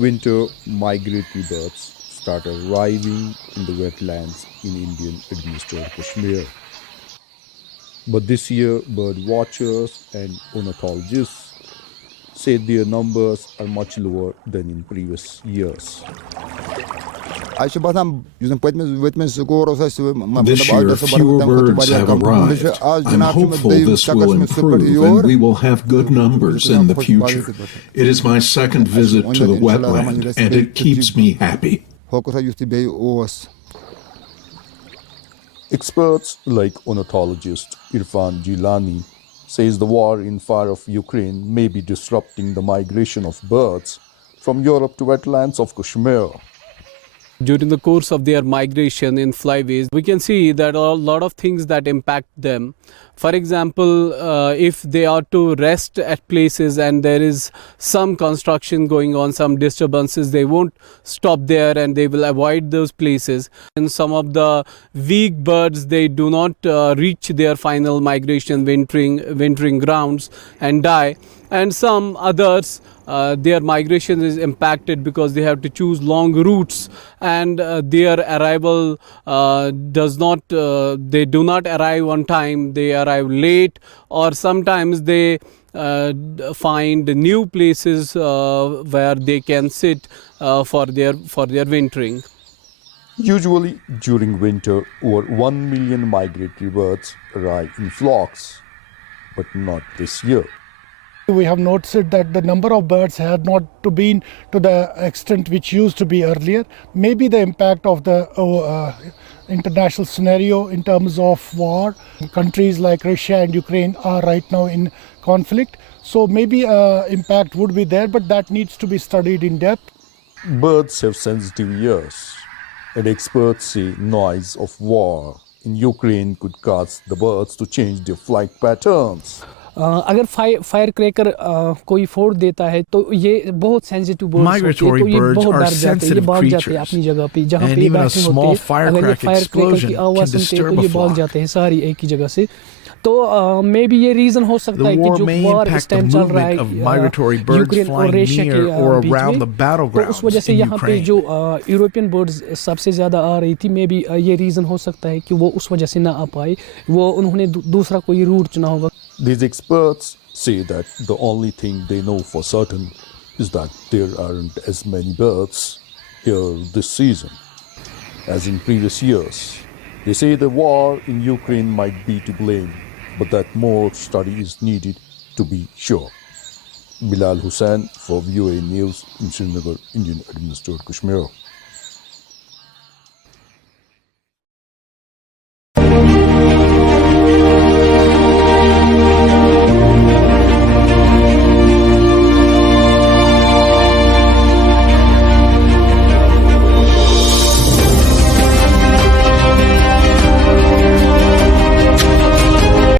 During winter, migratory birds start arriving in the wetlands in Indian administered Kashmir. But this year, bird watchers and ornithologists say their numbers are much lower than in previous years. This year, fewer birds have arrived. I'm hopeful this will improve and we will have good numbers in the future. It is my second visit to the wetland and it keeps me happy. Experts like ornithologist Irfan Gilani says the war in far-off Ukraine may be disrupting the migration of birds from Europe to wetlands of Kashmir. During the course of their migration in flyways, we can see that a lot of things that impact them. For example, if they are to rest at places and there is some construction going on, some disturbances, they won't stop there and they will avoid those places. And some of the weak birds, they do not reach their final migration, wintering grounds and die. And some others, their migration is impacted because they have to choose long routes and their arrival they do not arrive on time, they arrive late, or sometimes they find new places where they can sit for their wintering. Usually during winter, over 1 million migratory birds arrive in flocks, but not this year. We have noticed that the number of birds had not been to the extent which used to be earlier. Maybe the impact of the international scenario in terms of war. Countries like Russia and Ukraine are right now in conflict. So maybe impact would be there, but that needs to be studied in depth. Birds have sensitive ears, and experts say noise of war in Ukraine could cause the birds to change their flight patterns. अगर fire cracker कोई फोड़ देता है तो ये बहुत sensitive birds होते हैं तो ये बहुत डर जाते हैं ये भाग जाते हैं अपनी जगह पे जहाँ पे बैठे होते हैं अगर ये फायर क्रैकर की आवाज़ सुनते हैं तो ये भाग जाते हैं सारी एक ही जगह से तो मे बी ये रीजन हो सकता है कि जो वार इस टाइम चल रहा है यूक्रेन और रशिया के बीच में तो उस वजह से यहाँ पे जो यूरोपियन बर्ड्स सबसे ज़्यादा आ रही थी मे बी ये रीज़न हो सकता है कि वो उस वजह से ना आ पाए वो उन्होंने दूसरा कोई रूट चुना होगा. These experts say that the only thing they know for certain is that there aren't as many birds here this season as in previous years. They say the war in Ukraine might be to blame, but that more study is needed to be sure. Bilal Hussain for VOA News in Srinagar, Indian administered Kashmir.